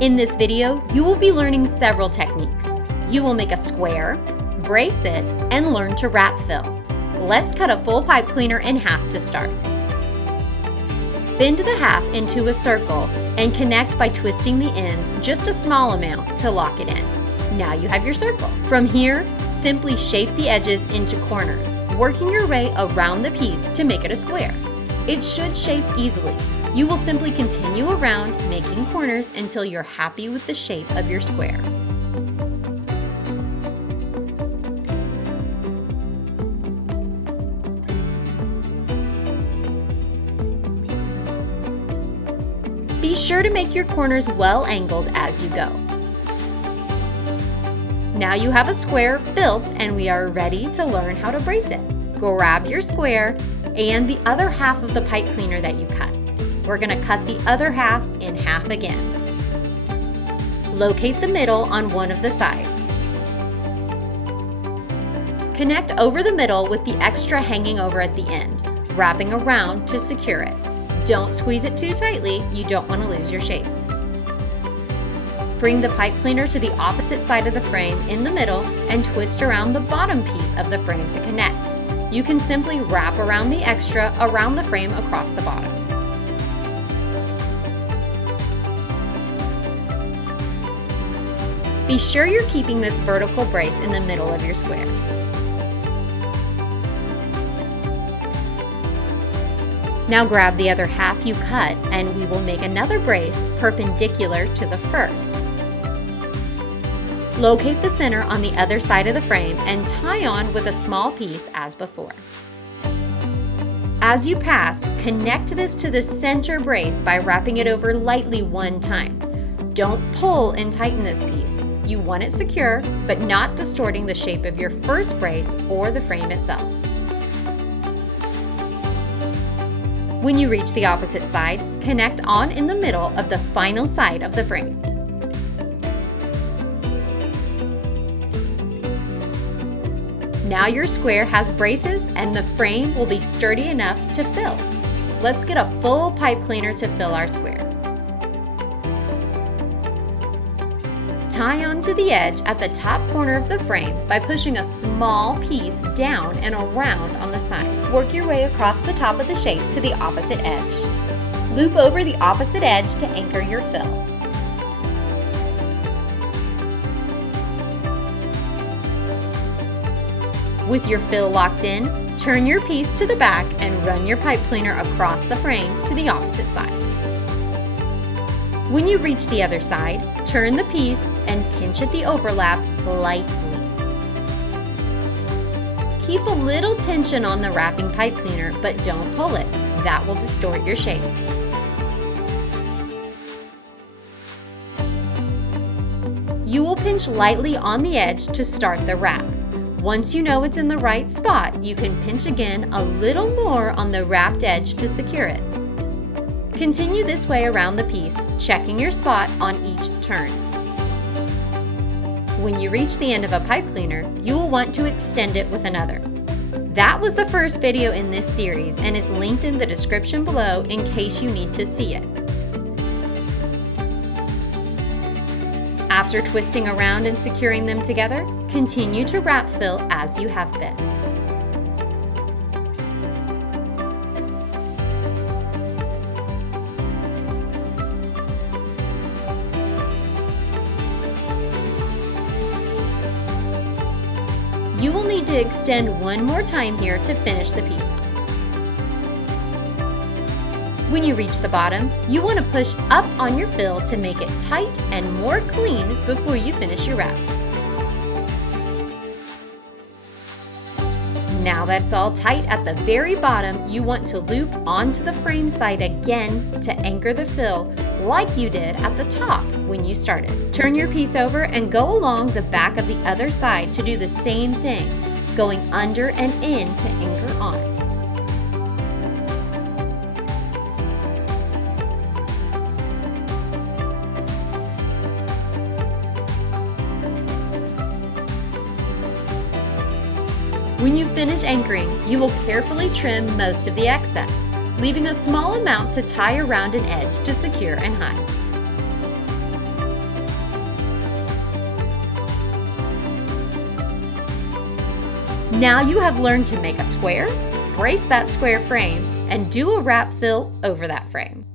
In this video, you will be learning several techniques. You will make a square, brace it, and learn to wrap fill. Let's cut a full pipe cleaner in half to start. Bend the half into a circle and connect by twisting the ends just a small amount to lock it in. Now you have your circle. From here, simply shape the edges into corners, working your way around the piece to make it a square. It should shape easily. You will simply continue around making corners until you're happy with the shape of your square. Be sure to make your corners well angled as you go. Now you have a square built and we are ready to learn how to brace it. Grab your square and the other half of the pipe cleaner that you cut. We're going to cut the other half in half again. Locate the middle on one of the sides. Connect over the middle with the extra hanging over at the end, wrapping around to secure it. Don't squeeze it too tightly, you don't want to lose your shape. Bring the pipe cleaner to the opposite side of the frame in the middle and twist around the bottom piece of the frame to connect. You can simply wrap around the extra around the frame across the bottom. Be sure you're keeping this vertical brace in the middle of your square. Now grab the other half you cut and we will make another brace perpendicular to the first. Locate the center on the other side of the frame and tie on with a small piece as before. As you pass, connect this to the center brace by wrapping it over lightly one time. Don't pull and tighten this piece. You want it secure, but not distorting the shape of your first brace or the frame itself. When you reach the opposite side, connect on in the middle of the final side of the frame. Now your square has braces and the frame will be sturdy enough to fill. Let's get a full pipe cleaner to fill our square. Tie onto the edge at the top corner of the frame by pushing a small piece down and around on the side. Work your way across the top of the shape to the opposite edge. Loop over the opposite edge to anchor your fill. With your fill locked in, turn your piece to the back and run your pipe cleaner across the frame to the opposite side. When you reach the other side, turn the piece and pinch at the overlap lightly. Keep a little tension on the wrapping pipe cleaner, but don't pull it. That will distort your shape. You will pinch lightly on the edge to start the wrap. Once you know it's in the right spot, you can pinch again a little more on the wrapped edge to secure it. Continue this way around the piece, checking your spot on each turn. When you reach the end of a pipe cleaner, you will want to extend it with another. That was the first video in this series and is linked in the description below in case you need to see it. After twisting around and securing them together, continue to wrap fill as you have been. You will need to extend one more time here to finish the piece. When you reach the bottom, you want to push up on your fill to make it tight and more clean before you finish your wrap. Now that it's all tight at the very bottom, you want to loop onto the frame side again to anchor the fill like you did at the top when you started. Turn your piece over and go along the back of the other side to do the same thing, going under and in to anchor on. When you finish anchoring, you will carefully trim most of the excess, leaving a small amount to tie around an edge to secure and hide. Now you have learned to make a square, brace that square frame, and do a wrap fill over that frame.